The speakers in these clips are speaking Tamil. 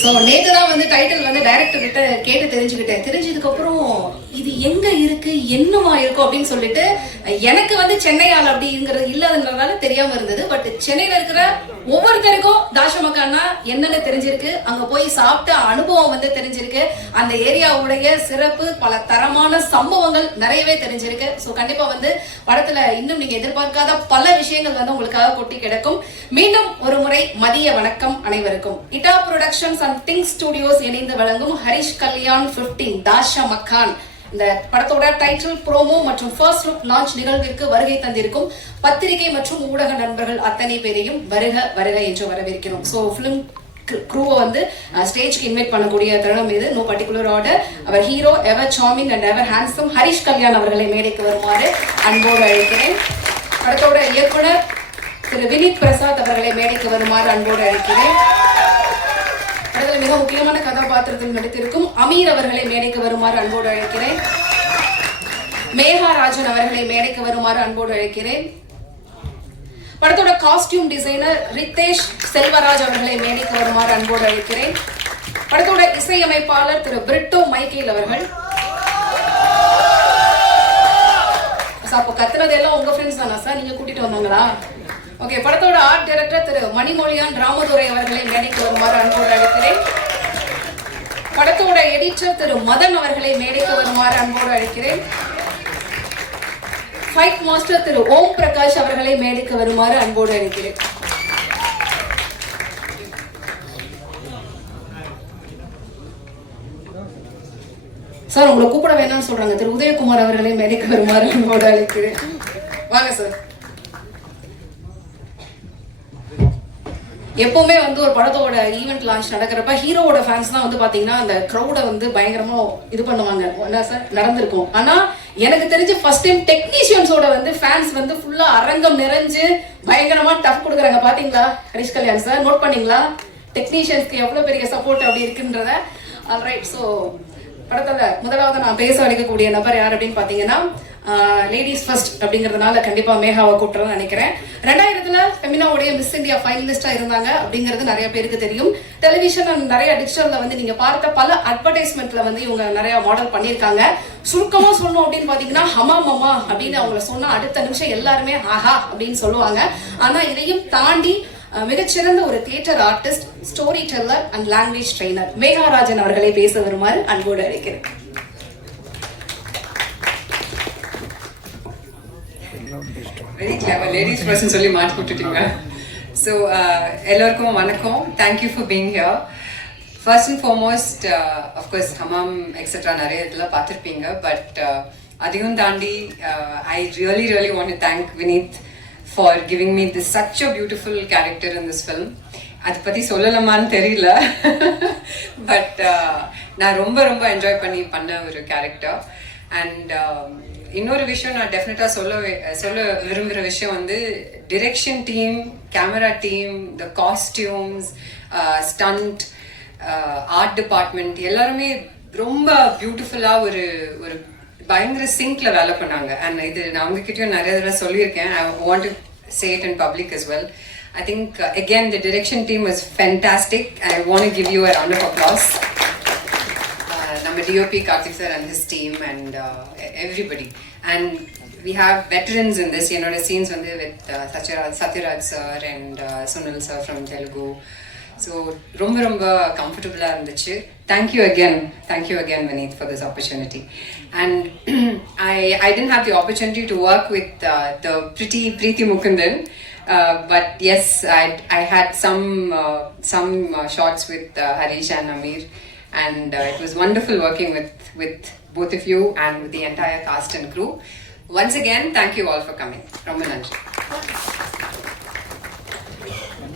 ஸோ நேற்று தான் வந்து டைட்டில் வந்து டைரக்டர் கிட்ட கேட்டு தெரிஞ்சுக்கிட்டேன். தெரிஞ்சதுக்கு அப்புறம் இது எங்க இருக்கு என்னவா இருக்கும் அப்படின்னு சொல்லிட்டு எனக்கு வந்து சென்னை ஆள் அப்படிங்கிறது இல்லாததுனால தெரியாம இருந்தது. பட் சென்னையில இருக்கிற ஒவ்வொருத்தருக்கும் தாஷமக்கான்னா என்னன்னு தெரிஞ்சிருக்கு. அங்க போய் சாப்பிட்ட அனுபவம் வந்து தெரிஞ்சிருக்கு. அந்த ஏரியாவுடைய சிறப்பு பல தரமான சம்பவங்கள் நிறையவே தெரிஞ்சிருக்கு. ஸோ கண்டிப்பா வந்து படத்துல இன்னும் நீங்க எதிர்பார்க்காத பல விஷயங்கள் வந்து உங்களுக்காக கொட்டி கிடக்கும். மீண்டும் ஒரு முறை மதிய வணக்கம் அனைவருக்கும். இட்டா புரொடக்ஷன்ஸ் அண்ட் திங்க் ஸ்டுடியோஸ் இணைந்து வழங்கும் ஹரிஷ் கல்யாண் 15 தாஷமக்கான் இந்த படத்தோட டைட்டில், ப்ரோமோ மற்றும் ஃபர்ஸ்ட் லுக் லான்ச் நிகழ்விற்கு வருகை தந்திருக்கும் பத்திரிகை மற்றும் ஊடக நண்பர்கள் அத்தனை பேரையும் வருக வருக என்று வரவேற்கிறோம். ஸோ ஃபிலிம் க்ரூவை வந்து ஸ்டேஜ்க்கு இன்வைட் பண்ணக்கூடிய தருணம் இது. No particular order. அவர் hero ever charming and ever handsome Harish Kalyan அவர்களை மேடைக்கு வருமாறு அன்போடு அழைக்கிறேன். படத்தோட இயக்குனர் திரு வினித் பிரசாத் அவர்களை மேடைக்கு வருமாறு அன்போடு அழைக்கிறேன். படத்தில் மிக முக்கியமான கதாபாத்திரத்தில் நடித்திருக்கும் அமீர் அவர்களை மேடைக்கு வருமாறு அன்போடு அழைக்கிறேன். மேகா ராஜன் அவர்களை மேடைக்கு வருமாறு அன்போடு அழைக்கிறேன். படத்தோட காஸ்டியூம் டிசைனர் ரித்தேஷ் செல்வராஜ் அவர்களை மேடைக்கு வருமாறு அன்போடு அழைக்கிறேன். படத்தோட இசையமைப்பாளர் திரு பிரிட்டோ மைக்கேல் அவர்கள். அப்போ கத்துறது எல்லாம் உங்க ஃப்ரெண்ட்ஸ் தானா சார்? நீங்க கூட்டிட்டு வந்தாங்களா? ஓகே. படத்தோட ஆர்ட் டைரக்டர் திரு மணிமொழியான் ராமதுரை அவர்களை மேடைக்கு வருமாறு அன்போடு அழைக்கிறேன். படத்தோட எடிட்டர் திரு மதன் அவர்களை மேடைக்கு வருமாறு அன்போடு அழைக்கிறேன். ஃபைட் மாஸ்டர் திரு ஓம் பிரகாஷ் அவர்களை மேடைக்கு வருமாறு அன்போடு அழைக்கிறேன். சார் உங்களை கூப்பிட வேணாம்னு சொல்றாங்க. திரு உதயகுமார் அவர்களை மேடைக்கு வருமாறு அன்போடு அழைக்கிறேன். வாங்க சார். எப்பவுமே வந்து ஒரு படத்தோட ஈவெண்ட் லான்ச் நடக்கிறப்ப ஹீரோவோட ஃபேன்ஸ் தான் வந்து பாத்தீங்கன்னா அந்த க்ரௌட வந்து பயங்கரமா இது பண்ணுவாங்க. என்ன சார் நடந்திருக்கும். ஆனா எனக்கு தெரிஞ்சு ஃபர்ஸ்ட் டைம் டெக்னீஷியன்ஸோட வந்து ஃபேன்ஸ் வந்து ஃபுல்லா அரங்கம் நிறைஞ்சு பயங்கரமா டஃப் கொடுக்குறாங்க. பாத்தீங்களா ஹரிஷ் கல்யாண் சார்? நோட் பண்ணீங்களா டெக்னீஷியன்ஸ்க்கு எவ்வளவு பெரிய சப்போர்ட் அப்படி இருக்குன்றத? ஆல்ரைட். ஸோ படத்துல முதலாவது நான் பேச அளிக்கக்கூடிய நபர் யார் அப்படின்னு பாத்தீங்கன்னா லேடிஸ் ஃபர்ஸ்ட் அப்படிங்கறதுனால கண்டிப்பா மேகாவை கூட்டுறேன்னு நினைக்கிறேன். 2000 ஃபெமினாவுடைய மிஸ் இந்தியா ஃபைனலிஸ்டா இருந்தாங்க அப்படிங்கிறது நிறைய பேருக்கு தெரியும். டெலிவிஷன் அண்ட் நிறைய டிஜிட்டல்ல வந்து நீங்க பார்த்த பல அட்வர்டைஸ்மெண்ட்ல வந்து இவங்க நிறைய மாடல் பண்ணிருக்காங்க. சுருக்கமா சொல்லணும் அப்படின்னு பாத்தீங்கன்னா ஹமா மமா அப்படின்னு அவங்கள சொன்னா அடுத்த நிமிஷம் எல்லாருமே ஆஹா அப்படின்னு சொல்லுவாங்க. ஆனா இதையும் தாண்டி மிகச்சிறந்த ஒரு theatre artist, story teller and language trainer Megarajan அவர்களை பேச வருமாறு அன்போடு அழைக்கிறேன். Very clever ladies person சொல்லி மாட்டி விட்டுட்டீங்க. So எல்லாருக்கும் வணக்கம். Thank you for being here. First and foremost, of course Hamam etc நிறைய இதெல்ல பார்த்திருப்பீங்க. But அதையும் தாண்டி I really want to thank Vineet for giving me this such a beautiful character in this film. அதை பத்தி சொல்லலாமான்னு தெரியல. பட் நான் ரொம்ப என்ஜாய் பண்ண ஒரு கேரக்டர். அண்ட் இன்னொரு விஷயம் நான் டெஃபினட்டா சொல்ல விரும்புகிற விஷயம் வந்து direction team, camera team, the costumes, stunt, art department எல்லாருமே ரொம்ப பியூட்டிஃபுல்லா ஒரு பயங்கர சிங்க்ல வேலை பண்ணாங்க. அண்ட் இது நான் உங்ககிட்டயும் நிறைய தடவை சொல்லியிருக்கேன். I want to say it in public as well. I think again the direction team was fantastic. I want to give you a round of applause. Number DOP Karthik sir and his team and everybody. And we have veterans in this, you know, the scenes when they with Satyaraj sir and Sunil sir from Telugu. So ரொம்ப comfortable இருந்துச்சு. Thank you again Vineet for this opportunity. And I didn't have the opportunity to work with the pretty Preeti Mukundan. But yes, I had some shots with Harish and Ameer, and it was wonderful working with both of you and with the entire cast and crew. Once again, thank you all for coming. Romba nandri.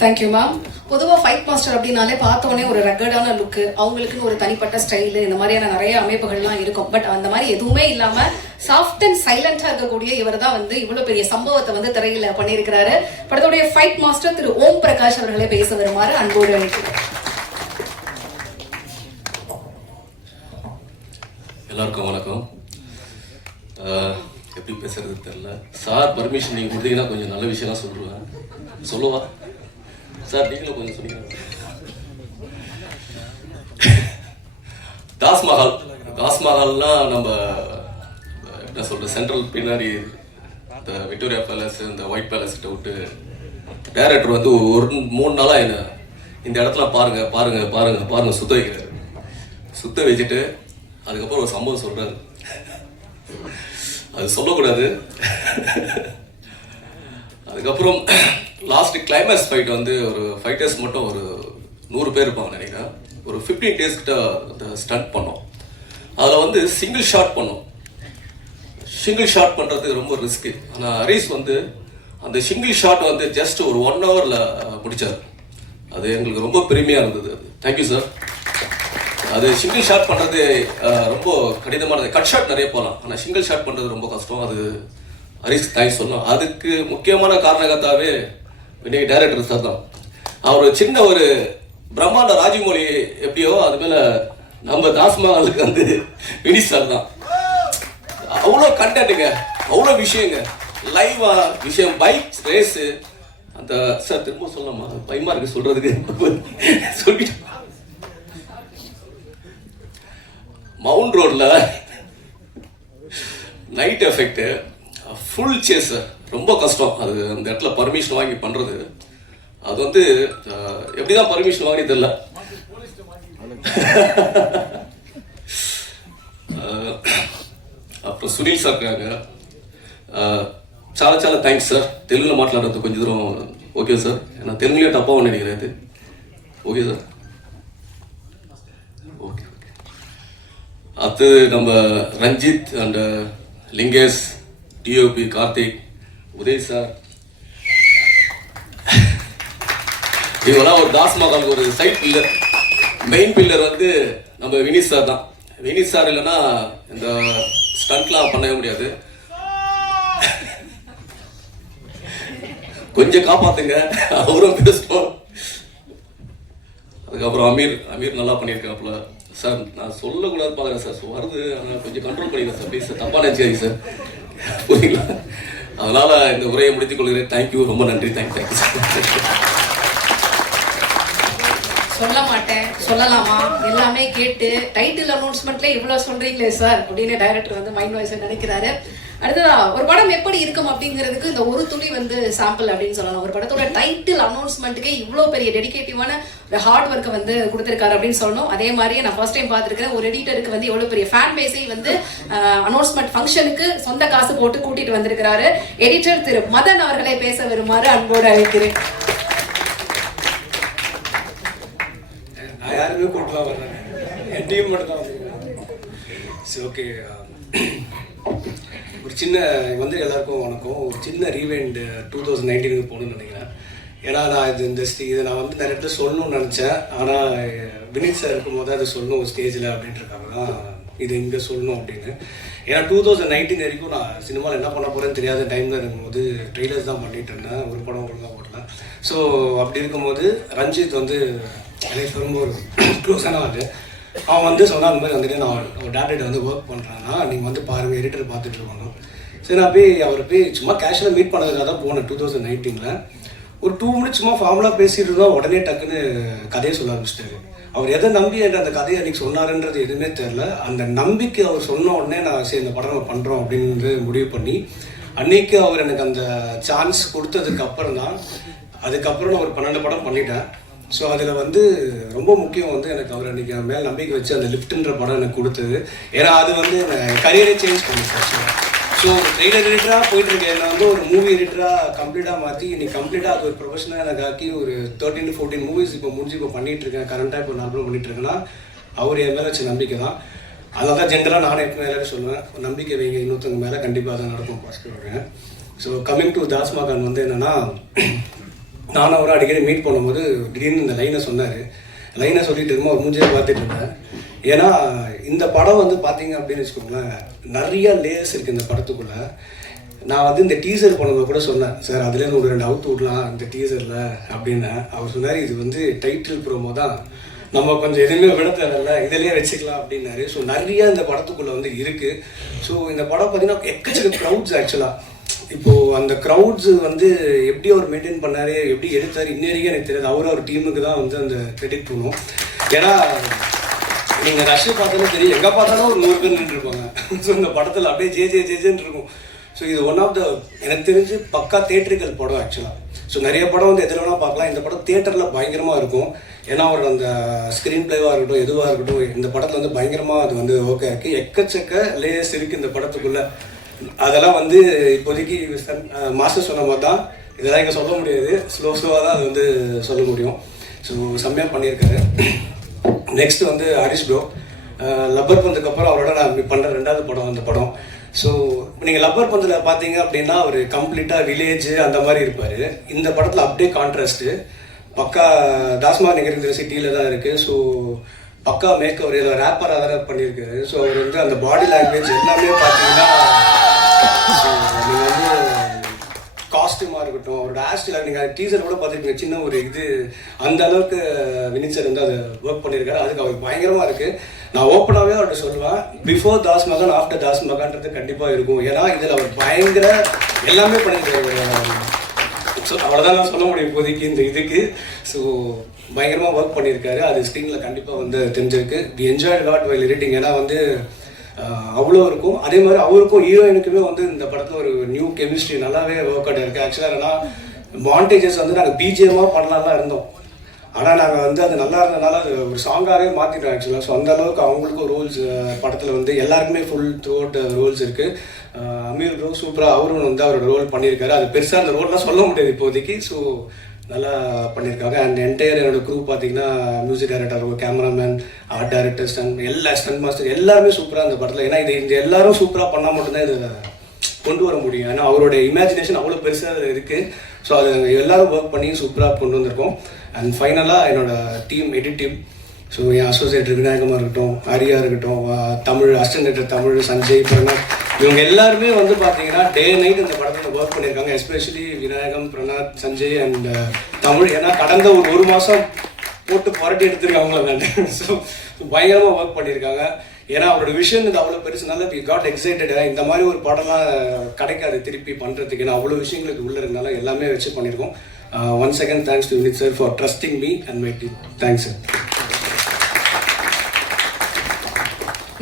Thank you ma'am. பொதுவாக ஃபைட் மாஸ்டர் அப்படின்னாலே பார்த்தோன்னே ஒரு ரகடான லுக்கு, அவங்களுக்குன்னு ஒரு தனிப்பட்ட ஸ்டைலு, இந்த மாதிரியான நிறைய அமைப்புகள்லாம் இருக்கும். பட் அந்த மாதிரி எதுவுமே இல்லாம சாஃப்ட் அண்ட் சைலண்டா இருக்கக்கூடிய இவர் தான் வந்து இவ்வளவு பெரிய சம்பவத்தை வந்து திரையில பண்ணியிருக்கிறாரு. படத்துடைய ஃபைட் மாஸ்டர் திரு ஓம் பிரகாஷ் அவர்களை பேச வருமாறு அன்போடு அழைக்கிறேன். எல்லாருக்கும் வணக்கம். எப்படி பேசுறது தெரியல. சார் பர்மிஷன் நீங்கள் கொடுத்தீங்கன்னா கொஞ்சம் நல்ல விஷயம்லாம் சொல்லுவா சார். நீங்களும் கொஞ்சம் சொன்னீங்க. தாஸ்மஹால்னா நம்ம என்ன சொல்கிறது, சென்ட்ரல் பின்னாடி இந்த விக்டோரியா பேலஸ், இந்த ஒயிட் பேலஸ் கிட்ட விட்டு டைரக்டர் வந்து ஒரு 3 நாளாக என்ன இந்த இடத்துல பாருங்க சுத்த வைக்கிறாரு. சுத்த வச்சுட்டு அதுக்கப்புறம் ஒரு சம்பவம் சொல்கிறாரு, அது சொல்லக்கூடாது. அதுக்கப்புறம் லாஸ்ட் கிளைமேக்ஸ் ஃபைட் வந்து ஒரு ஃபைட்டர்ஸ் மட்டும் ஒரு 100 பேர் இருப்பாங்க நினைக்கிறேன். ஒரு 15 days கிட்ட அந்த ஸ்டண்ட் பண்ணோம். அதில் வந்து சிங்கிள் ஷாட் பண்ணோம். சிங்கிள் ஷாட் பண்ணுறது ரொம்ப ரிஸ்க்கு. ஆனால் ஹரிஷ் வந்து அந்த சிங்கிள் ஷாட் வந்து ஜஸ்ட் ஒரு 1 hourல முடித்தார். அது எங்களுக்கு ரொம்ப பெருமையாக இருந்தது. Thank you sir. அது சிங்கிள் ஷாட் பண்ணுறது ரொம்ப கடினமானது. கட் ஷாட் நிறைய போகலாம், ஆனால் சிங்கிள் ஷாட் பண்ணுறது ரொம்ப கஷ்டம். அது ஹரிஷ் தேங்க்ஸ் சொல்லலாம். அதுக்கு முக்கியமான காரணகர்த்தாவே இன்னைக்கு டைரக்டர் சார் தான். அவர் சின்ன ஒரு பிரம்மாண்ட ராஜமௌழி எப்படியோ அது மேலே நம்ம தாஸ்மஹாலுக்கு வந்து வினிஷ் சார் தான். அவ்வளோ கண்டென்ட்டுங்க, அவ்வளோ விஷயங்க, லைவா விஷயம், பைக் ரேஸு. அந்த சார் திரும்ப சொல்லலாமா, பயமா இருக்கு சொல்றதுக்கு. சொல்லிட்டு மவுண்ட் ரோட்ல நைட் எஃபெக்ட் ஃபுல் சேஸ் ரொம்ப கஷ்டம். அது அந்த இடத்துல பர்மிஷன் வாங்கி பண்றது, அது வந்து எப்படிதான் பர்மிஷன் வாங்கி தெரியல. அப்புறம் சுனில் சார் இருக்காங்க. చాలా థ్యాంక్స్ సార్. తెలుగులో మాట్లాడద్దు కొంచెం దూరం. ఓకే సార్, நான் தெலுங்குலேயே தப்பாக நினைக்கிறேன். இது ஓகே சார். Okay okay. அது நம்ம Ranjith and Lingesh, DOP Karthik, Uday sir, இவெல்லாம் ஒரு தாஸ்மஹாலுக்கு ஒரு சைட் பில்லர். மெயின் பில்லர் வந்து நம்ம வினிஷ் சார் தான். வினிஷ் சார் இல்லைன்னா இந்த ஸ்டண்ட்லாம் பண்ணவே முடியாது. கொஞ்சம் காப்பாத்துங்க, அவரும் பேசணும். அதுக்கப்புறம் அமீர் நல்லா பண்ணியிருக்காப்புல சார். நான் சொல்லக்கூடாது பார்க்குறேன் சார், வருது, ஆனால் கொஞ்சம் கண்ட்ரோல் பண்ணிக்கிறேன் சார், ப்ளீஸ் சார், தப்பாக நினச்சிக்காதீங்க சார், புரியுங்களா? அதனால் இந்த உரையை முடித்துக் கொள்கிறேன். தேங்க்யூ, ரொம்ப நன்றி. Thank you sir. சொல்ல மாட்டேன், சொல்லலாமா, எல்லாமே கேட்டு டைட்டில் அனௌன்ஸ்மெண்ட்ல இவ்வளவு சொல்றீங்களே சார் அப்படின்னு டைரக்டர் வந்து மைண்ட் வாய்ஸ் நினைக்கிறாரு. அடுத்ததா ஒரு படம் எப்படி இருக்கும் அப்படிங்கிறதுக்கு இந்த ஒரு துளி வந்து சாம்பிள் அப்படின்னு சொல்லலாம். ஒரு படத்தோட டைட்டில் அனௌன்ஸ்மெண்ட்டுக்கே இவ்வளவு பெரிய டெடிகேட்டிவான ஒரு ஹார்ட் ஒர்க்கை வந்து கொடுத்திருக்காரு அப்படின்னு சொல்லணும். அதே மாதிரியே நான் ஃபர்ஸ்ட் டைம் பார்த்திருக்கிறேன் ஒரு எடிட்டருக்கு வந்து எவ்வளவு பெரிய ஃபேன் பேஸை வந்து அனௌன்ஸ்மெண்ட் ஃபங்க்ஷனுக்கு சொந்த காசு போட்டு கூட்டிட்டு வந்திருக்கிறாரு. எடிட்டர் திரு மதன் அவர்களை பேச வருமாறு அன்போடு அழைக்கிறேன். யாருமே கூட்டலாம் வர்றாங்க, என் டீம் மட்டும் தான் வந்து. சரி, ஓகே. ஒரு சின்ன வந்து எல்லாருக்கும் வணக்கம். ஒரு சின்ன ரீவைண்ட் 2019 போகணும்னு நினைக்கிறேன். ஏன்னா நான் இதை நான் வந்து நிறைய இடத்துல சொல்லணும்னு நினச்சேன். ஆனால் வினித் சார் இருக்கும்போது அதை சொல்லணும் ஒரு ஸ்டேஜில் அப்படின்றக்காக தான் இது இங்கே சொல்லணும் அப்படின்னு. ஏன்னா 2019 வரைக்கும் நான் சினிமாவில் என்ன பண்ண போகிறேன்னு தெரியாத டைமில் இருக்கும்போது ட்ரெய்லர்ஸ் தான் பண்ணிட்டு இருந்தேன். ஒரு படம் ஒழுங்காக போடல. ஸோ அப்படி இருக்கும்போது ரஞ்சித் வந்து எனக்கு ரொம்ப ஒரு க்ளோஸான ஆள். அவன் வந்து சொன்னால் அந்த மாதிரி வந்துட்டு நான் ஒரு டேரக்டர் வந்து ஒர்க் பண்ணுறான்னா நீங்கள் வந்து பாருங்கள், எடிட்டர் பார்த்துட்டு இருக்கணும். சரி, நான் போய் அவர் போய் சும்மா கேஷுவலாக மீட் பண்ணதுக்காக தான் போனேன் 2019. ஒரு 2 minutes சும்மா ஃபார்முலாக பேசிட்டு இருந்தோம். உடனே டக்குன்னு கதையை சொல்ல ஆரம்பிச்சிட்டாரு. அவர் எதை நம்பி அந்த கதையை அன்றைக்கி சொன்னாருன்றது எதுவுமே தெரில. அந்த நம்பிக்கை அவர் சொன்ன உடனே நான் சரி இந்த படம் நம்ம பண்ணுறோம் அப்படின்னு முடிவு பண்ணி அன்றைக்கி அவர் எனக்கு அந்த சான்ஸ் கொடுத்ததுக்கு அப்புறம் தான், அதுக்கப்புறம் நான் ஒரு 12 படம் பண்ணிட்டேன். ஸோ அதில் வந்து ரொம்ப முக்கியம் வந்து எனக்கு அவர் அன்றைக்கி மேலே நம்பிக்கை வச்சு அந்த லிஃப்ட்ன்ற படம் எனக்கு கொடுத்தது. ஏன்னா அது வந்து கரியரே சேஞ்ச் பண்ணிச்சு. ஸோ ட்ரெய்லர் எடிட்டராக போயிட்டுருக்கேன், என்னை வந்து ஒரு மூவி எடிட்டராக கம்ப்ளீட்டாக மாற்றி இன்னைக்கு கம்ப்ளீட்டாக அது ஒரு ப்ரொஃபஷனாக எனக்கு ஆக்கி ஒரு 13 to 14 மூவிஸ் இப்போ முடிஞ்சு இப்போ பண்ணிகிட்ருக்கேன். கரண்ட்டாக இப்போ 4 பண்ணிகிட்ருக்கேன்னா அவர் என் மேலே வச்ச நம்பிக்கை தான். அதனால தான் ஜென்ரலாக நானே எப்போ எல்லாரும் சொல்லுவேன், நம்பிக்கை வைங்க, இன்னொருத்தவங்க மேலே கண்டிப்பாக தான் நடக்கும் பாசிட்டிவ் வருவேன். ஸோ கம்மிங் டு தாஸ்மஹால் வந்து என்னென்னா, நானும் அவரை அடிக்கடி மீட் பண்ணும்போது திடீர்னு இந்த லைனை சொன்னார். லைனை சொல்லிட்டு இருக்கும்போது ஒரு மூஞ்சியை பார்த்துட்டு இருந்தேன். ஏன்னா இந்த படம் வந்து பார்த்தீங்க அப்படின்னு வச்சுக்கோங்களேன், நிறைய லேயர்ஸ் இருக்குது இந்த படத்துக்குள்ளே. நான் வந்து இந்த டீசர் பண்ணும்போது கூட சொன்னேன், சார் அதுலேருந்து ஒரு 2 அவுத்து விடலாம் இந்த டீசரில் அப்படின்னு. அவர் சொன்னார், இது வந்து டைட்டில் ப்ரோமோ தான், நம்ம கொஞ்சம் எதுவுமே விட தேவையில்ல, இதிலேயே வச்சுக்கலாம் அப்படின்னாரு. ஸோ நிறைய இந்த படத்துக்குள்ளே வந்து இருக்குது. ஸோ இந்த படம் பார்த்தீங்கன்னா எக்கச்சக்க க்ரௌட்ஸ். ஆக்சுவலாக இப்போது அந்த க்ரௌட்ஸ் வந்து எப்படி அவர் மெயின்டைன் பண்ணார், எப்படி எடுத்தார், இன்ன வரைக்கும் எனக்கு தெரியாது. அவர் டீமுக்கு தான் வந்து அந்த கிரெடிட் பண்ணும். ஏன்னா நீங்கள் ரஷ் பார்த்தாலும் தெரியும், எங்கே பார்த்தாலும் ஒரு 100 பேர் நின்றுருப்பாங்க. ஸோ இந்த படத்தில் அப்படியே ஜேஜேன்னு இருக்கும். ஸோ இது ஒன் ஆஃப் த எனக்கு தெரிஞ்சு பக்கா தேட்டரிக்கல் படம் ஆக்சுவலாக. ஸோ நிறைய படம் வந்து எதில் வேணால் பார்க்கலாம், இந்த படம் தேட்டரில் பயங்கரமாக இருக்கும். ஏன்னா அவரோட அந்த ஸ்க்ரீன் பிளேவாக இருக்கட்டும் எதுவாக இருக்கட்டும் இந்த படத்தில் வந்து பயங்கரமாக அது வந்து ஓகே இருக்குது. எக்கச்சக்க லேயர்ஸ் இருக்குது இந்த படத்துக்குள்ளே. அதெல்லாம் வந்து இப்போதைக்கு மாஸ்டர் சொன்ன மாதிரி தான், இதெல்லாம் இங்கே சொல்ல முடியாது, ஸ்லோவாக தான் அது வந்து சொல்ல முடியும். ஸோ செம்மையாக பண்ணியிருக்காரு. நெக்ஸ்ட் வந்து ஹரிஷ் ப்ரோ, லப்பர் பந்துக்கப்புறம் அவரோட நான் பண்ணுற 2வது படம் அந்த படம். ஸோ நீங்கள் லப்பர் பந்தில் பார்த்தீங்க அப்படின்னா அவர் கம்ப்ளீட்டாக வில்லேஜ் அந்த மாதிரி இருப்பார். இந்த படத்தில் அப்படியே கான்ட்ராஸ்ட்டு பக்கா டாஸ்மா நகர் சிட்டியில் தான் இருக்குது. ஸோ பக்கா மேக் அவர் இதில் ரேப்பராக தான் பண்ணியிருக்காரு. ஸோ அவர் வந்து அந்த பாடி லாங்குவேஜ் எல்லாமே பார்த்தீங்கன்னா நீங்கள் வந்து காஸ்டியூமாக இருக்கட்டும், அவரோட ஹேர்ஸ்டைல் நீங்கள் டீசர் கூட பார்த்துருக்கீங்க, சின்ன ஒரு இது அந்த அளவுக்கு வினித் சார் வந்து அதை ஒர்க் பண்ணியிருக்காரு. அதுக்கு அவருக்கு பயங்கரமாக இருக்குது. நான் ஓப்பனாகவே அவர்கிட்ட சொல்லுவேன், பிஃபோர் தாஸ் மகான் ஆஃப்டர் தாஸ் மகான்றது கண்டிப்பாக இருக்கும். ஏன்னா இதில் அவர் பயங்கர எல்லாமே பண்ணியிருக்காரு. ஸோ அவ்வளோதான் நான் சொல்ல முடியும் இப்போதைக்கு இந்த இதுக்கு. ஸோ பயங்கரமாக ஒர்க் பண்ணியிருக்காரு. அது ஸ்க்ரீனில் கண்டிப்பாக வந்து தெரிஞ்சிருக்கு. We enjoy lot while editing. ஏன்னா வந்து அவ்வளோ இருக்கும். அதே மாதிரி அவருக்கும் ஹீரோயினுக்குமே வந்து இந்த படத்தில் ஒரு நியூ கெமிஸ்ட்ரி நல்லாவே ஒர்க் அவுட் இருக்குது. ஆக்சுவலாக ஏன்னா மாண்டேஜஸ் வந்து நாங்கள் பிஜிஎம்மாக பண்ணலாம்லாம் இருந்தோம். ஆனால் நாங்கள் வந்து அது நல்லா இருந்ததுனால அது ஒரு சாங்காகவே மாற்றிட்டோம் ஆக்சுவலாக. ஸோ அந்தளவுக்கு அவங்களுக்கும் ரோல்ஸ் படத்தில் வந்து எல்லாருக்குமே ஃபுல் த்ரூஅவுட் ரோல்ஸ் இருக்குது. அமீர் ப்ரோ சூப்பராக அவரும் வந்து அவரோட ரோல் பண்ணியிருக்காரு. அது பெருசாக அந்த ரோல்லாம் சொல்ல முடியாது இப்போதைக்கு. ஸோ நல்லா பண்ணியிருக்காங்க. அண்ட் என்டையர் என்னோட க்ரூ பார்த்தீங்கன்னா music director, cameraman, art director, stunt master எல்லாருமே சூப்பராக அந்த படத்தில். ஏன்னா இது இந்த எல்லாரும் சூப்பராக பண்ணால் மட்டும்தான் இதை கொண்டு வர முடியும். ஏன்னா அவரோட இமேஜினேஷன் அவ்வளோ பெருசாக இருக்குது. ஸோ அது எல்லாரும் ஒர்க் பண்ணி சூப்பராக கொண்டு வந்திருக்கோம். அண்ட் ஃபைனலாக என்னோட டீம், எடிட் டீம், ஸோ என் அசோசியேட்டர் விநாயகமாக இருக்கட்டும், ஆரியா இருக்கட்டும், தமிழ் அசிஸ்டன்ட் தமிழ், சஞ்சய், பிரணாத், இவங்க எல்லாருமே வந்து பார்த்தீங்கன்னா டே நைட் இந்த படத்தில் ஒர்க் பண்ணியிருக்காங்க. Especially Vinayagam, Pranath, Sanjay and Tamil. ஏன்னா கடந்த ஒரு மாதம் போட்டு புரட்டி எடுத்துருக்காங்களோ நான். ஸோ பயங்கரமாக ஒர்க் பண்ணியிருக்காங்க. ஏன்னா அவரோட விஷன் இது அவ்வளோ பெருசுனால வி காட் எக்ஸைட்டட். இந்த மாதிரி ஒரு படம்லாம் கிடைக்காது திருப்பி பண்ணுறதுக்கு. ஏன்னா அவ்வளோ விஷயங்களுக்கு உள்ள இருந்தாலும் எல்லாமே வச்சு பண்ணியிருக்கோம். Once again thanks to Vinith sir for trusting me and my team. Thanks sir.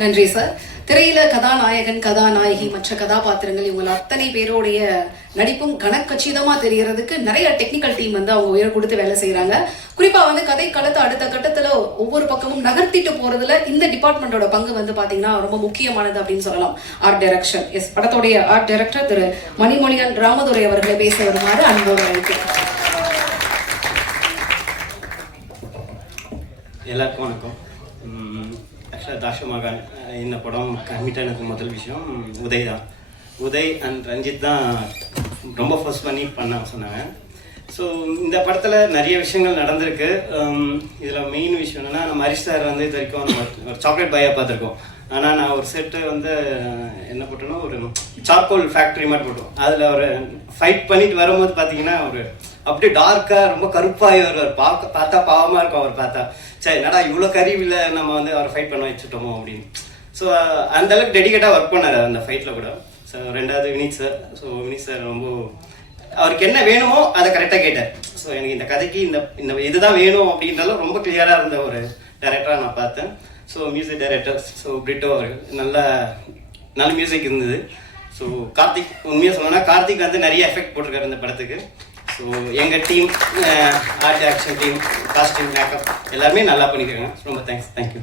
நன்றி சார். திரையில கதாநாயகன், கதாநாயகி, மற்ற கதாபாத்திரங்கள் இவங்க அத்தனை பேருடைய நடிப்பும் கனக்கச்சிதமா தெரியறதுக்கு நிறைய டெக்னிக்கல் டீம் வந்து அவங்க உயர் கொடுத்து வேலை செய்யறாங்க. குறிப்பா வந்து கதை களத்தை அடுத்த கட்டத்துல ஒவ்வொரு பக்கமும் நகர்த்திட்டு போறதுல இந்த டிபார்ட்மெண்டோட பங்கு வந்து பாத்தீங்கன்னா ரொம்ப முக்கியமானது அப்படின்னு சொல்லலாம். ஆர்ட் டைரக்ஷன், எஸ், படத்தோடைய ஆர்ட் டைரக்டர் திரு மணிமொழியன் ராமதுரை அவர்களை பேச வருமாறு அன்போடு அழைக்கிறேன். எல்லாருக்கும் வணக்கம். ஆக்சுவலாக தாஷா மகான் இந்த படம் கம்மிட்டாக எனக்கு முதல் விஷயம் உதய் தான். உதய் அண்ட் ரஞ்சித் தான் ரொம்ப ஃபர்ஸ்ட் பண்ணி பண்ண சொன்னாங்க. ஸோ இந்த படத்தில் நிறைய விஷயங்கள் நடந்திருக்கு. இதில் மெயின் விஷயம் என்னென்னா, நம்ம ஹரிஷ் சார் வந்து இது வரைக்கும் ஒரு சாக்லேட் பாயாக பார்த்துருக்கோம். ஆனால் நான் ஒரு செட்டு வந்து என்ன போட்டோன்னா, ஒரு சார்கோல் ஃபேக்ட்ரி மாதிரி போட்டோம். அதில் அவர் ஃபைட் பண்ணிட்டு வரும்போது பார்த்தீங்கன்னா ஒரு அப்படியே டார்க்காக ரொம்ப கருப்பாகி வருவார். பார்த்தா பாவமாக இருக்கும் அவர் பார்த்தா. சரி, என்னடா இவ்வளோ கருவியில் நம்ம வந்து அவரை ஃபைட் பண்ண வச்சுட்டோமோ அப்படின்னு. ஸோ அந்தளவுக்கு டெடிகேட்டாக ஒர்க் பண்ணார் அந்த ஃபைட்டில் கூட. ஸோ 2வது Vinith sir. So Vinith sir ரொம்ப அவருக்கு என்ன வேணுமோ அதை கரெக்டாக கேட்டார். ஸோ எனக்கு இந்த கதைக்கு இந்த இதுதான் வேணும் அப்படின்றதும் ரொம்ப கிளியராக இருந்த ஒரு டைரக்டராக நான் பார்த்தேன். ஸோ மியூசிக் டைரக்டர் பிரிட்டோ அவர் நல்ல மியூசிக் இருந்தது. ஸோ கார்த்திக், உண்மையாக சொல்லணும்னா கார்த்திக் வந்து நிறைய எஃபெக்ட் போட்டிருக்காரு இந்த படத்துக்கு. ஸோ எங்கள் team, art action team, costume, makeup எல்லாருமே நல்லா பண்ணியிருக்காங்க. ரொம்ப தேங்க்யூ.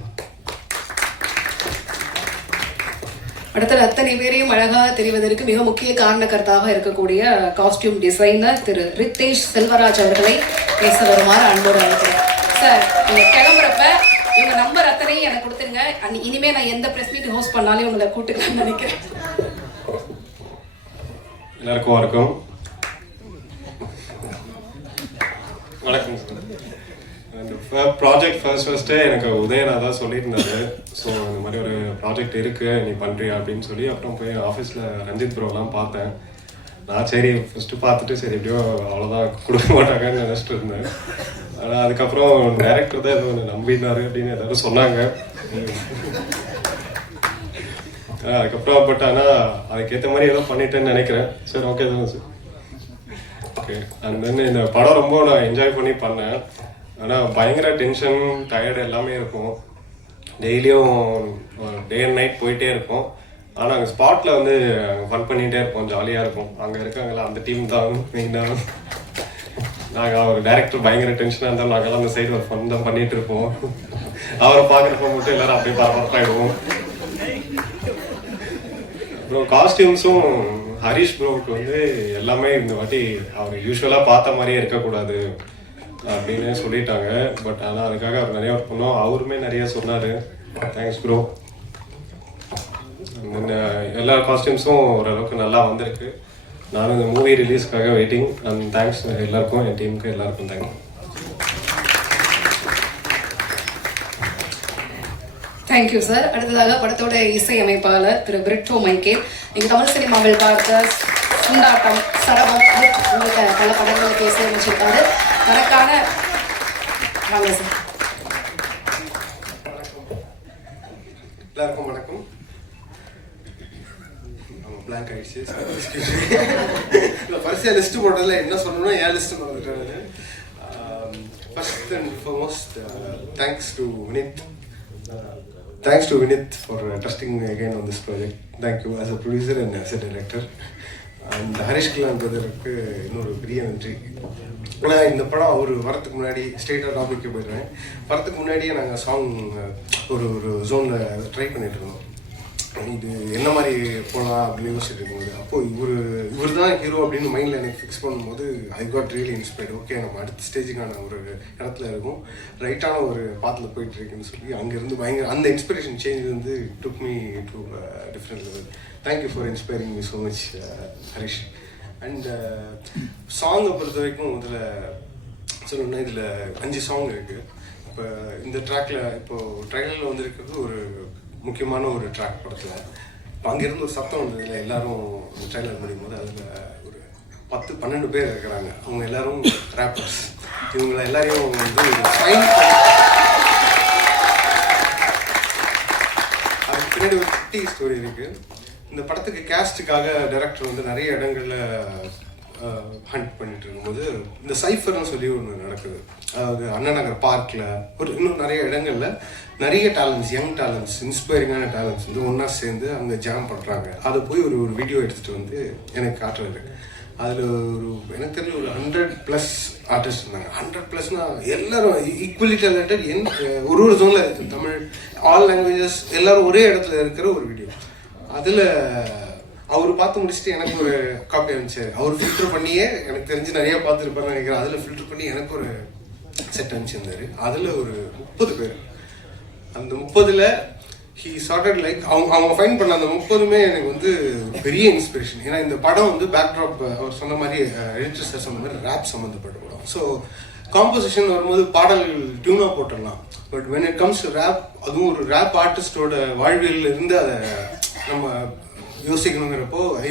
அடுத்த அத்தனை பேரையும் அழகாக தெரிவதற்கு மிக முக்கிய காரணகர்த்தாக இருக்கக்கூடிய காஸ்டியூம் டிசைனர் திரு ரித்தேஷ் செல்வராஜ் அவர்களை பேச வருமாறு அன்போடு அழைக்கிறேன். சார், நீங்க கிளம்புறப்ப இவங்க நம்பர் அத்தனையும் எனக்கு கொடுத்துருங்க. இனிமே நான் எந்த பிரஸ் மீட் ஹோஸ்ட் பண்ணாலும் உங்களை கூட்டுக்கலாம்னு நினைக்கிறேன். எல்லாருக்கும் வணக்கம். வணக்கம் சார். அந்த ப்ராஜெக்ட் ஃபர்ஸ்ட்டே எனக்கு உதயநாதா சொல்லியிருந்தாரு. ஸோ இந்த மாதிரி ஒரு ப்ராஜெக்ட் இருக்குது, நீ பண்ணுறியா அப்படின்னு சொல்லி. அப்புறம் போய் ஆஃபீஸில் ரஞ்சித் ப்ரோலாம் பார்த்தேன். நான் சரி ஃபஸ்ட்டு பார்த்துட்டு சரி எப்படியோ அவ்வளோதான் கொடுக்க மாட்டாங்கன்னு நினச்சிட்டு இருந்தேன். ஆனால் அதுக்கப்புறம் டைரக்டர் தான் ஏதோ நம்பினாரு அப்படின்னு எல்லோரும் சொன்னாங்க. அதுக்கப்புறம் பட் ஆனால் அதுக்கேற்ற மாதிரி ஏதோ பண்ணிட்டேன்னு நினைக்கிறேன். சரி, ஓகே தான் சார். ஓகே. அண்ட் தென் இந்த படம் ரொம்ப நான் என்ஜாய் பண்ணி பண்ணேன். ஆனால் பயங்கர டென்ஷன், டயர்டு எல்லாமே இருக்கும். டெய்லியும் டே அண்ட் நைட் போயிட்டே இருப்போம். ஆனால் அங்கே ஸ்பாட்டில் வந்து ஃபன் பண்ணிகிட்டே இருப்போம், ஜாலியாக இருக்கும். அங்கே இருக்காங்களா அந்த டீம் தான் மெயினாக. நாங்கள் ஒரு டேரக்டர் பயங்கர டென்ஷனாக இருந்தாலும் நாங்கள்லாம் அந்த சைடு ஒரு ஃபன் தான் பண்ணிகிட்டு இருப்போம். அவரை பார்க்குறப்ப மட்டும் எல்லோரும் அப்படியே பரபரப்பாகிடுவோம். அப்புறம் காஸ்டியூம்ஸும் ஹரிஷ் ப்ரோவுக்கு வந்து எல்லாமே இந்த வாட்டி அவர் யூஸ்வலாக பார்த்த மாதிரியே இருக்கக்கூடாது அப்படின்னு சொல்லிட்டாங்க. பட் ஆனால் அதுக்காக அவர் நிறைய ஒர்க் பண்ணோம். அவருமே நிறைய சொன்னார். Thanks bro. எல்லா காஸ்டியூம்ஸும் ஓரளவுக்கு நல்லா வந்திருக்கு. நானும் இந்த மூவி ரிலீஸ்க்காக வெயிட்டிங். அண்ட் தேங்க்ஸ் எல்லாருக்கும், என் டீமுக்கு எல்லாருக்கும் தேங்க்யூ. Thank you sir. அடுத்ததாக படத்தோட இசையமைப்பாளர் திரு பிரிட்டோ மைக்கேல். நீங்கள் தமிழ் சினிமாவில் பார்த்த சுண்டாட்டம், சரவம் உள்ளிட்ட பல படங்களுக்கு இசையமைச்சிருக்காரு. தனக்கான வாங்க சார். எல்லாருக்கும் வணக்கம். பிளாங்க் ஆயிடுச்சு. ஃபர்ஸ்ட் லிஸ்ட் போட்டதில் என்ன சொல்லணும்னா என் லிஸ்ட் மறந்துட்டேன். First and foremost thanks to Vinith. Thanks to Vinith for trusting me again on this project. Thank you as a producer and as a director. And Harish Kilan brother-க்கு இன்னொரு பெரிய நன்றி. ஆனால் இந்த படம் அவர் வரத்துக்கு முன்னாடி ஸ்ட்ரெயிட்டாக டாபிக்கு போயிடுவேன். வரத்துக்கு முன்னாடியே நாங்கள் சாங் ஒரு ஜோனில் ட்ரை பண்ணிட்டு இருந்தோம். இது என்ன மாதிரி போகலாம் அப்படின்னு யோசிச்சுட்டு இருக்கும்போது அப்போது இவர் தான் ஹீரோ அப்படின்னு மைண்டில் எனக்கு ஃபிக்ஸ் பண்ணும்போது I got really inspired. Okay, நம்ம அடுத்த ஸ்டேஜுக்கான ஒரு இடத்துல இருக்கும், ரைட்டான ஒரு பாத்தில் போயிட்டு இருக்குன்னு சொல்லி அங்கேருந்து பயங்கர அந்த இன்ஸ்பிரேஷன் சேஞ்ச் வந்து took me to different level. Thank you for inspiring me so much Harish. And சாங்கை பொறுத்த வரைக்கும் இதில் சொல்லணும்னா இதில் 5 சாங் இருக்குது. இப்போ இந்த ட்ராக்ல இப்போது ட்ரைலரில் வந்துருக்கிறது ஒரு முக்கியமான ஒரு ட்ராக் படத்தில். இப்போ அங்கேருந்து ஒரு சத்தம் வந்ததில்ல, எல்லாரும் ட்ரைலர் முடியும் போது அதில் ஒரு 10-12 பேர் இருக்கிறாங்க. அவங்க எல்லாரும் ரேப்பர்ஸ். இவங்களை எல்லாரையும் வந்து ஃபைன் அதுக்கு பின்னாடி ஒரு குட்டி ஸ்டோரி இருக்குது. இந்த படத்துக்கு கேஸ்டுக்காக டைரக்டர் வந்து நிறைய இடங்களில் ஹண்ட் பண்ணிட்டு இருக்கும்போது இந்த சைஃபர்னு சொல்லி ஒன்று நடக்குது. அதாவது அண்ணா நகர் பார்க்கில் இன்னும் நிறைய இடங்களில் நிறைய டேலண்ட்ஸ், யங் டேலண்ட்ஸ், இன்ஸ்பைரிங்கான டேலண்ட்ஸ் வந்து ஒன்றா சேர்ந்து அங்கே ஜாம் பண்ணுறாங்க. அதை போய் ஒரு வீடியோ எடுத்துகிட்டு வந்து எனக்கு காட்டுறாரு. அதில் எனக்கு தெரிஞ்ச ஒரு 100+ ஆர்டிஸ்ட் இருந்தாங்க. 100+னா எல்லாரும் ஈக்குவலி டேலண்டட். ஒரு ஜோனில் இருக்குது. தமிழ், ஆல் லாங்குவேஜஸ் எல்லாரும் ஒரே இடத்துல இருக்கிற ஒரு வீடியோ. அதில் அவர் பார்த்து முடிச்சுட்டு எனக்கு ஒரு காப்பி அனுப்பிச்சார். அவர் ஃபில்டர் பண்ணியே எனக்கு தெரிஞ்சு நிறைய பார்த்துருப்பாருன்னு நினைக்கிறேன். அதில் ஃபில்டர் பண்ணி எனக்கு ஒரு செட் அனுப்பிச்சிருந்தாரு. அதில் ஒரு 30 பேர். அந்த 30ல் ஹீ சார்டட் லைக் அவங்க ஃபைன் பண்ண அந்த 30மே எனக்கு வந்து பெரிய இன்ஸ்பிரேஷன். ஏன்னா இந்த படம் வந்து பேக்ட்ராப் அவர் சொன்ன மாதிரி எடிட்டர் சார் சொன்ன மாதிரி ரேப் சம்மந்தப்பட்ட படம். ஸோ காம்போசிஷன் வரும்போது பாடல்கள் டியூனாக போட்டுடலாம். But when it comes to rap, அதுவும் ஒரு ரேப் ஆர்டிஸ்டோட வாழ்வியல் இருந்து அதை நம்ம யோசிக்கணுங்கிறப்போ I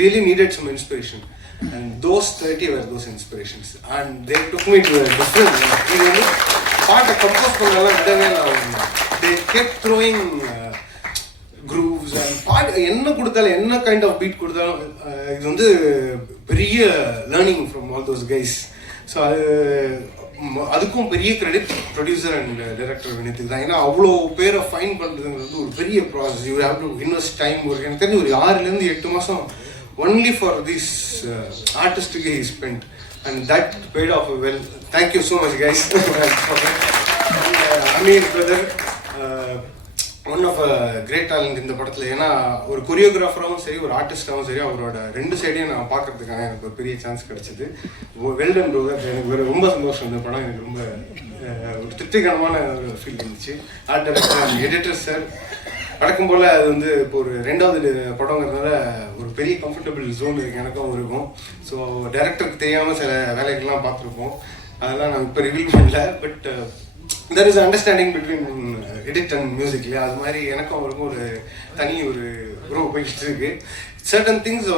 really needed some inspiration. And those 30 were those inspirations. And they took me to a different level. இது வந்து பாட்டை கம்போஸ் பண்ணலாம் விடவே இல்லை. They kept throwing grooves and பாட்டு என்ன கொடுத்தாலும், என்ன கைண்ட் ஆஃப் பீட் கொடுத்தாலும் இது வந்து பெரிய learning from all those guys. So அதுக்கும் பெரிய கிரெடிட் ப்ரொடியூசர் அண்ட் டைரக்டர் வினித்துக்கு தான். ஏன்னா அவ்வளோ பேரை ஃபைன் பண்ணுறதுங்கிறது ஒரு பெரிய process. You have to invest time. ஒரு எனக்கு தெரிஞ்சு ஒரு 6 to 8 மாதம் only for this artist he spent, and that paid off well. Thank you so much guys. And Amir brother, one of a great talent இந்த படத்தில். ஏன்னா ஒரு கொரியோகிராஃபராகவும் சரி, ஒரு ஆர்டிஸ்டாகவும் சரி, அவரோட 2 சைடையும் நான் பார்க்கறதுக்காக எனக்கு ஒரு பெரிய சான்ஸ் கிடைச்சிது. வெல்டன் ப்ரோதர். எனக்கு ரொம்ப சந்தோஷம். இந்த படம் எனக்கு ரொம்ப ஒரு திருப்திகரமான ஒரு ஃபீல் இருந்துச்சு. Art director and editor sir வழக்கம் போல் அது வந்து இப்போ ஒரு 2வது படங்கிறதுனால ஒரு பெரிய கம்ஃபர்டபுள் ஜோன் இருக்குது எனக்கும் இருக்கும். ஸோ டைரக்டருக்கு தெரியாமல் சில வேலைகள்லாம் பார்த்துருப்போம். அதெல்லாம் நான் இப்போ ரிவீல் பண்ணல. But there is understanding between edit and music இல்லையா? அது மாதிரி எனக்கும் அவருக்கும் ஒரு தனி ஒரு உறவு போயிட்டு இருக்கு. சர்டன் திங்ஸ்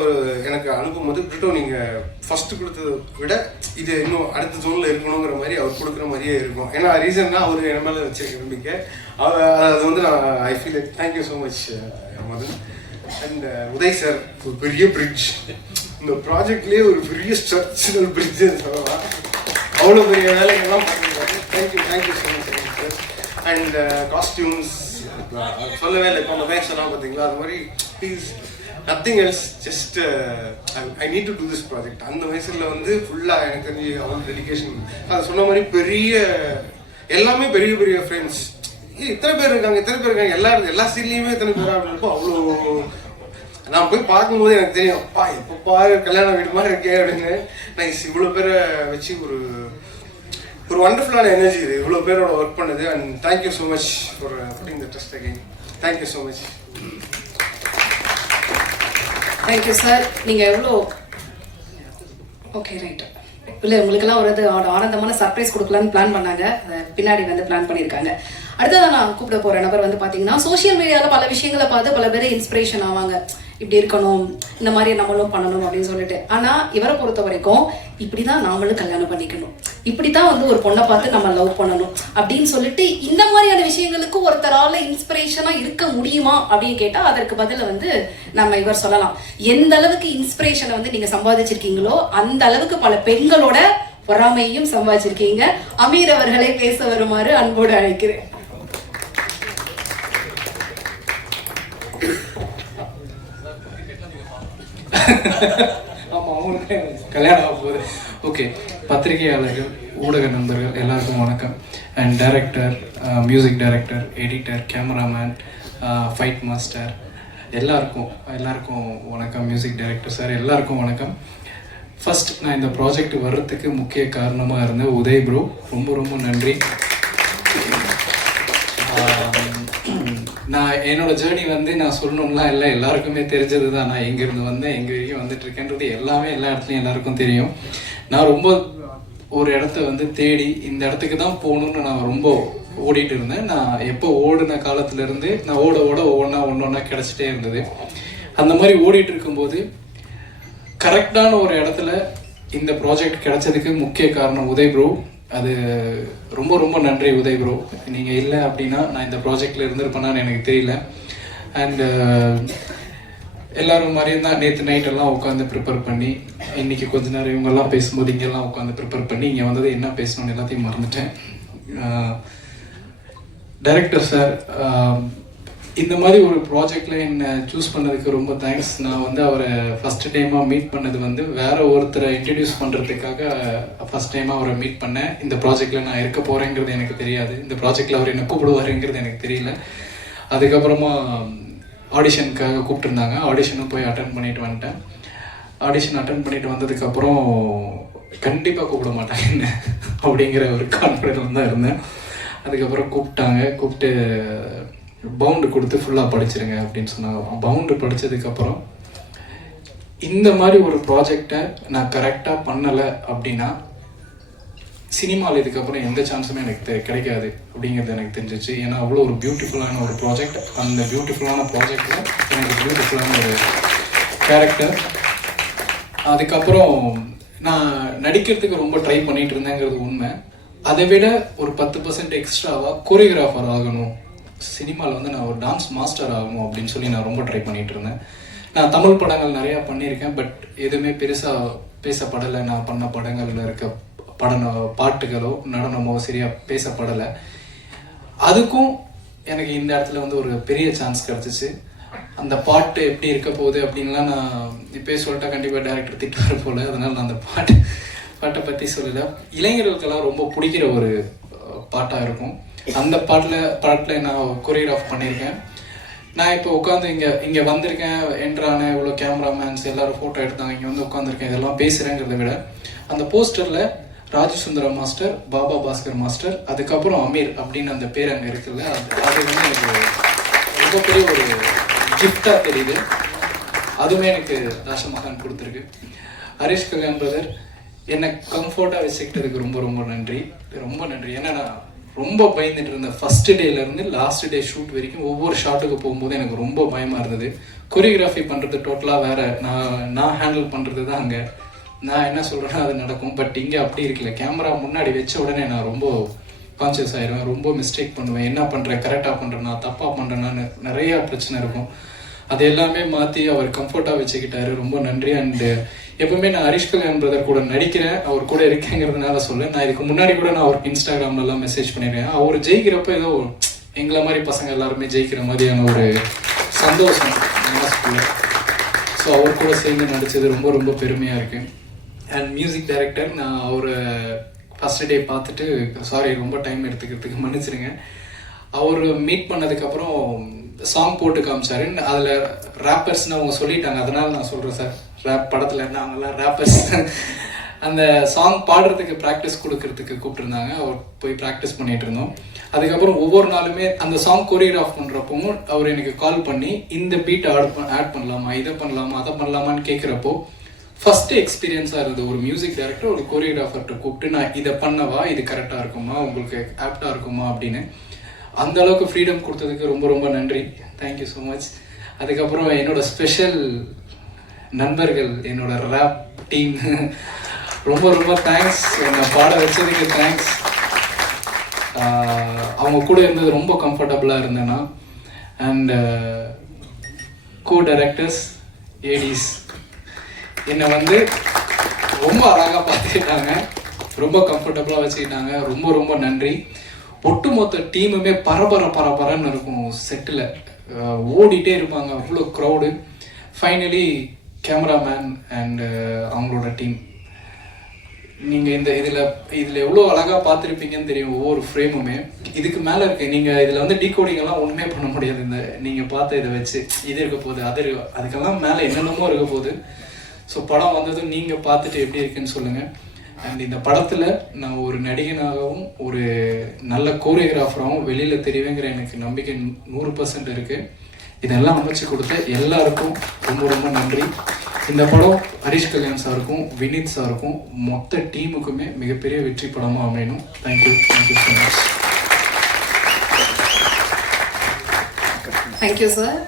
எனக்கு அனுப்பும்போது பிரிட்டோ நீங்கள் ஃபஸ்ட்டு கொடுத்ததை விட இது இன்னும் அடுத்த ஜோனில் இருக்கணுங்கிற மாதிரி அவர் கொடுக்குற மாதிரியே இருக்கும். ஏன்னா ரீசன்னா அவர் என் மேலே வச்சிருக்க நம்பிக்கை. அது வந்து நான் I feel it. Thank you so much Madhan. And Uday sir, ஒரு பெரிய பிரிட்ஜ் இந்த ப்ராஜெக்ட்லேயே ஒரு பெரிய ஸ்ட்ரக்சரல் பிரிட்ஜ் சொல்லலாம். அவ்வளோ பெரிய வேலைகள்லாம் பண்ணியிருக்காரு. Thank you so much sir. And costumes சொல்லவே இல்லை. இப்போ உதயம் சொன்னா பார்த்தீங்களா, அது மாதிரி is nothing else, just I need to do this project. அந்த வயசுல வந்து ஃபுல்லாக எனக்கு தெரிஞ்சு அவங்க டெடிகேஷன், அது சொன்ன மாதிரி எல்லாமே பெரிய பெரிய ஃப்ரெண்ட்ஸ். இத்தனை பேர் இருக்காங்க எல்லா சீன்லையுமே இத்தனை பேர் அப்படின்றப்போ அவ்வளோ நான் போய் பார்க்கும்போது எனக்கு தெரியும், எப்போ பாரு கல்யாண வீடு மாதிரி இருக்கேன் அப்படின்னு. நைஸ், இவ்வளோ பேரை வச்சு ஒரு வண்டர்ஃபுல்லான எனர்ஜி இது, இவ்வளோ பேரோட ஒர்க் பண்ணுது. And thank you so much for pudding the trust again. Thank you so much. Thank you sir. நீங்கள் எவ்வளோ ஓகே ரைட் இல்லை, உங்களுக்கெல்லாம் ஒரு ஆனந்தமான சர்ப்ரைஸ் கொடுக்கலான்னு பிளான் பண்ணாங்க, அதை பின்னாடி வந்து பிளான் பண்ணியிருக்காங்க. அடுத்ததான் நான் கூப்பிட போகிற நபர் வந்து பார்த்தீங்கன்னா, சோஷியல் மீடியாவில் பல விஷயங்களை பார்த்து பல பேர் இன்ஸ்பிரேஷன் ஆவாங்க, இப்படி இருக்கணும், இந்த மாதிரி நம்மளும் பண்ணணும் அப்படின்னு சொல்லிட்டு. ஆனால் இவரை பொறுத்த வரைக்கும் இப்படிதான் நாமளும் கல்யாணம் பண்ணிக்கணும், இப்படித்தான் வந்து ஒரு பொண்ணை பார்த்து நம்ம லவ் பண்ணணும் அப்படின்னு சொல்லிட்டு இந்த மாதிரியான விஷயங்களுக்கு ஒருத்தரால இன்ஸ்பிரேஷனா இருக்க முடியுமா அப்படின்னு கேட்டா அதற்கு பதில வந்து நம்ம இவர் சொல்லலாம். எந்த அளவுக்கு இன்ஸ்பிரேஷனை வந்து நீங்க சம்பாதிச்சிருக்கீங்களோ அந்த அளவுக்கு பல பெண்களோட பொறாமையும் சம்பாதிச்சிருக்கீங்க. அமீர் அவர்களை பேச வருமாறு அன்போடு அழைக்கிறேன். ஆமாம், அவங்க கல்யாணம் ஆக போகுது. ஓகே, பத்திரிகையாளர்கள், ஊடக நண்பர்கள் எல்லாருக்கும் வணக்கம். And director, music director, editor, cameraman, fight master எல்லாருக்கும் வணக்கம். மியூசிக் டைரக்டர் சார் எல்லாருக்கும் வணக்கம். ஃபர்ஸ்ட், நான் இந்த ப்ராஜெக்ட் வர்றதுக்கு முக்கிய காரணமாக இருந்த உதய் ப்ரோ, ரொம்ப ரொம்ப நன்றி. நான் என்னோட ஜேர்னி வந்து நான் சொல்லணும்லாம் இல்லை, எல்லாருக்குமே தெரிஞ்சது தான். நான் எங்கேருந்து வந்தேன், எங்கே வரைக்கும் வந்துட்டு இருக்கேன்றது எல்லாமே எல்லா இடத்துலையும் எல்லாருக்கும் தெரியும். நான் ரொம்ப ஒரு இடத்த வந்து தேடி இந்த இடத்துக்கு தான் போகணுன்னு நான் ரொம்ப ஓடிட்டு இருந்தேன். நான் எப்போ ஓடின காலத்துலேருந்து நான் ஓட ஒவ்வொன்றா கிடச்சிட்டே இருந்தது. அந்த மாதிரி ஓடிட்டு இருக்கும்போது கரெக்டான ஒரு இடத்துல இந்த ப்ராஜெக்ட் கிடைச்சதுக்கு முக்கிய காரணம் உதய் ப்ரோ. அது ரொம்ப ரொம்ப நன்றி உதய் ப்ரோ. நீங்கள் இல்லை அப்படின்னா நான் இந்த ப்ராஜெக்டில் இருந்திருப்பேனான்னு எனக்கு தெரியல. அண்டு எல்லோரும் மாதிரியும் தான் நேற்று நைட்டெல்லாம் உட்காந்து ப்ரிப்பேர் பண்ணி, இன்றைக்கி கொஞ்ச நேரம் இவங்கெல்லாம் பேசும்போது இங்கெல்லாம் உட்காந்து ப்ரிப்பேர் பண்ணி இங்கே வந்தது என்ன பேசணும்னு எல்லாத்தையும் மறந்துட்டேன். டைரக்டர் சார், இந்த மாதிரி ஒரு ப்ராஜெக்டில் என்னை சூஸ் பண்ணதுக்கு ரொம்ப தேங்க்ஸ். நான் வந்து அவரை ஃபஸ்ட்டு டைமாக மீட் பண்ணது வந்து வேற ஒருத்தரை இன்ட்ரடியூஸ் பண்ணுறதுக்காக ஃபஸ்ட் டைமாக அவரை மீட் பண்ணேன். இந்த ப்ராஜெக்டில் நான் இருக்க போகிறேங்கிறது எனக்கு தெரியாது, இந்த ப்ராஜெக்டில் அவர் என்ன கூப்பிடுவாருங்கிறது எனக்கு தெரியல. அதுக்கப்புறமா ஆடிஷனுக்காக கூப்பிட்டுருந்தாங்க, ஆடிஷனும் போய் அட்டன் பண்ணிட்டு வந்துட்டேன். ஆடிஷன் அட்டன் பண்ணிட்டு வந்ததுக்கப்புறம் கண்டிப்பாக கூப்பிட மாட்டாங்க என்ன அப்படிங்கிற ஒரு கான்ஃபிடென்ஸ் தான் இருந்தேன். அதுக்கப்புறம் கூப்பிட்டு பவுண்டு கொடுத்து ஃபுல்லாக படிச்சிருங்க அப்படின்னு சொன்னாங்க. பவுண்டு படித்ததுக்கப்புறம் இந்த மாதிரி ஒரு ப்ராஜெக்டை நான் கரெக்டாக பண்ணலை அப்படின்னா சினிமாவில் இதுக்கப்புறம் எந்த சான்ஸுமே எனக்கு கிடைக்காது அப்படிங்கிறது எனக்கு தெரிஞ்சிச்சு. ஏன்னா அவ்வளோ ஒரு பியூட்டிஃபுல்லான ஒரு ப்ராஜெக்ட், அந்த பியூட்டிஃபுல்லான ப்ராஜெக்டில் எனக்கு பியூட்டிஃபுல்லான ஒரு கேரக்டர். அதுக்கப்புறம் நான் நடிக்கிறதுக்கு ரொம்ப ட்ரை பண்ணிட்டு இருந்தேங்கிறது உண்மை. அதை விட ஒரு 10% எக்ஸ்ட்ராவாக கோரியோகிராஃபர் ஆகணும், சினிமாவில் வந்து நான் ஒரு டான்ஸ் மாஸ்டர் ஆகணும் அப்படின்னு சொல்லி நான் ரொம்ப ட்ரை பண்ணிட்டு இருந்தேன். நான் தமிழ் படங்கள் நிறையா பண்ணியிருக்கேன், பட் எதுவுமே பெருசாக பேசப்படலை. நான் பண்ண படங்களில் இருக்க பாட்டுகளோ நடனமோ சரியாக பேசப்படலை. அதுக்கும் எனக்கு இந்த இடத்துல வந்து ஒரு பெரிய சான்ஸ் கிடச்சிச்சு. அந்த பாட்டு எப்படி இருக்க போகுது அப்படின்லாம் நான் இப்போ சொல்லிட்டா கண்டிப்பாக டைரக்டர் திட்டுவார் போல், அதனால் நான் அந்த பாட்டை பற்றி சொல்லலை. இளைஞர்களுக்கெல்லாம் ரொம்ப பிடிக்கிற ஒரு பாட்டாக இருக்கும். அந்த பாட்டில் நான் கொரியோகிராஃப் பண்ணியிருக்கேன். நான் இப்போ உட்காந்து இங்கே வந்திருக்கேன், என்ட்ரான இவ்வளோ கேமராமேன்ஸ் எல்லோரும் ஃபோட்டோ எடுத்தாங்க, இங்கே வந்து உட்காந்துருக்கேன், இதெல்லாம் பேசுகிறேங்கிறத விட அந்த போஸ்டரில் ராஜசுந்தர மாஸ்டர், பாபா பாஸ்கர் மாஸ்டர், அதுக்கப்புறம் அமீர் அப்படின்னு அந்த பேர் அங்கே இருக்குல்ல, அது வந்து எனக்கு ரொம்ப பெரிய ஒரு கிஃப்டாக தெரியுது. அதுவுமே எனக்கு ராஷமகான் கொடுத்துருக்கு. ஹரிஷ் கல்யாண் பிரதர் என்னை கம்ஃபர்ட்டாக வச்சுக்கிட்டதுக்கு ரொம்ப ரொம்ப நன்றி, ரொம்ப நன்றி. ஏன்னா நான் ரொம்ப பயந்துட்டு இருந்தேன். ஃபர்ஸ்ட் டேலேருந்து லாஸ்ட் டே ஷூட் வரைக்கும் ஒவ்வொரு ஷாட்டுக்கு போகும்போது எனக்கு ரொம்ப பயமாக இருந்தது. கொரியோகிராஃபி பண்ணுறது டோட்டலாக வேறு, நான் ஹேண்டில் பண்ணுறது தான் அங்கே நான் என்ன சொல்கிறேன்னா அது நடக்கும். பட் இங்கே அப்படி இருக்குல்ல, கேமரா முன்னாடி வச்ச உடனே நான் ரொம்ப கான்சியஸ் ஆயிடுவேன், ரொம்ப மிஸ்டேக் பண்ணுவேன், என்ன பண்ணுறேன், கரெக்டாக பண்ணுறேன்னா தப்பாக பண்ணுறேன்னான்னு நிறையா பிரச்சனை இருக்கும். அது எல்லாமே மாற்றி அவர் கம்ஃபர்ட்டாக வச்சுக்கிட்டாரு, ரொம்ப நன்றி. அண்டு எப்பவுமே நான் ஹரிஷ் கல்யாண் பிரதர் கூட நடிக்கிறேன், அவர் கூட இருக்கேங்கிறதுனால சொல்ல. நான் இதுக்கு முன்னாடி கூட நான் அவருக்கு இன்ஸ்டாகிராம்லாம் மெசேஜ் பண்ணியிருக்கேன். அவர் ஜெயிக்கிறப்ப ஏதோ எங்களை மாதிரி பசங்க எல்லாருமே ஜெயிக்கிற மாதிரியான ஒரு சந்தோஷம் மனசுக்குள்ள. ஸோ அவர் கூட சேர்ந்து நடித்தது ரொம்ப ரொம்ப பெருமையாக இருக்குது. அண்ட் மியூசிக் டைரக்டர், நான் அவரை ஃபஸ்ட் டே பார்த்துட்டு, சாரி ரொம்ப டைம் எடுத்துக்கிறதுக்கு மன்னிச்சிடுங்க, அவர் மீட் பண்ணதுக்கப்புறம் சாங் போட்டு காமிச்சாரு. அதில் ரேப்பர்ஸ்னு அவங்க சொல்லிட்டாங்க, அதனால் நான் சொல்கிறேன் சார், ரேப் படத்தில் நாங்கள்லாம் ரேப்பர்ஸ். அந்த சாங் பாடுறதுக்கு ப்ராக்டிஸ் கொடுக்கறதுக்கு கூப்பிட்டுருந்தாங்க. அவர் போய் ப்ராக்டிஸ் பண்ணிகிட்டு இருந்தோம். அதுக்கப்புறம் ஒவ்வொரு நாளுமே அந்த சாங் கொரியோகிராஃப் பண்ணுறப்பவும் அவர் எனக்கு கால் பண்ணி இந்த பீட் ஆட் பண்ணலாமா, இதை பண்ணலாமா, அதை பண்ணலாமான்னு கேட்குறப்போ ஃபஸ்ட்டு எக்ஸ்பீரியன்ஸாக இருந்தது. ஒரு மியூசிக் டைரக்டர் ஒரு கொரியோகிராஃபர்கிட்ட கூப்பிட்டு நான் இதை பண்ணவா, இது கரெக்டாக இருக்குமா, உங்களுக்கு ஆப்டாக இருக்குமா அப்படின்னு அந்த அளவுக்கு ஃப்ரீடம் கொடுத்ததுக்கு ரொம்ப ரொம்ப நன்றி. Thank you so much. அதுக்கப்புறம் என்னோட ஸ்பெஷல் நண்பர்கள், என்னோட ரேப் டீம், ரொம்ப ரொம்ப தேங்க்ஸ். என்னை பாட வச்சதுக்கு தேங்க்ஸ். அவங்க கூட இருந்தது ரொம்ப கம்ஃபர்டபுளாக இருந்தேன்னா. அண்ட் கோ டைரக்டர்ஸ், ஏடிஸ் என்னை வந்து ரொம்ப அழகாக பார்த்துக்கிட்டாங்க, ரொம்ப கம்ஃபர்டபுளாக வச்சுக்கிட்டாங்க. ரொம்ப ரொம்ப நன்றி. ஒட்டுமொத்த டீமுமே பரபரன்னு இருக்கும். செட்டில் ஓடிட்டே இருப்பாங்க, அவ்வளோ க்ரௌடு. ஃபைனலி கேமராமேன் அண்ட் அவங்களோட டீம், நீங்கள் இதில் எவ்வளோ அழகாக பார்த்துருப்பீங்கன்னு தெரியும். ஒவ்வொரு ஃப்ரேமுமே இதுக்கு மேலே இருக்குது. நீங்கள் இதில் வந்து டீகோடிங்கெல்லாம் ஒன்றுமே பண்ண முடியாது. இந்த நீங்கள் பார்த்த இதை வச்சு இது இருக்க போகுது, அதுக்கெல்லாம் மேலே என்னென்னமோ இருக்க போகுது. ஸோ படம் வந்ததும் நீங்கள் பார்த்துட்டு எப்படி இருக்குன்னு சொல்லுங்கள். அண்ட் இந்த படத்தில் நான் ஒரு நடிகனாகவும் ஒரு நல்ல கோரியோகிராஃபராகவும் வெளியில் தெரிவேங்கிற எனக்கு நம்பிக்கை 100% இருக்குது. இதெல்லாம் அமைச்சு கொடுத்த எல்லாருக்கும் ரொம்ப ரொம்ப நன்றி. இந்த படம் ஹரிஷ் கல்யாண் சாருக்கும் வினித் சாருக்கும் மொத்த டீமுக்குமே மிகப்பெரிய வெற்றி படமாக அமையணும். Thank you so much. Thank you sir.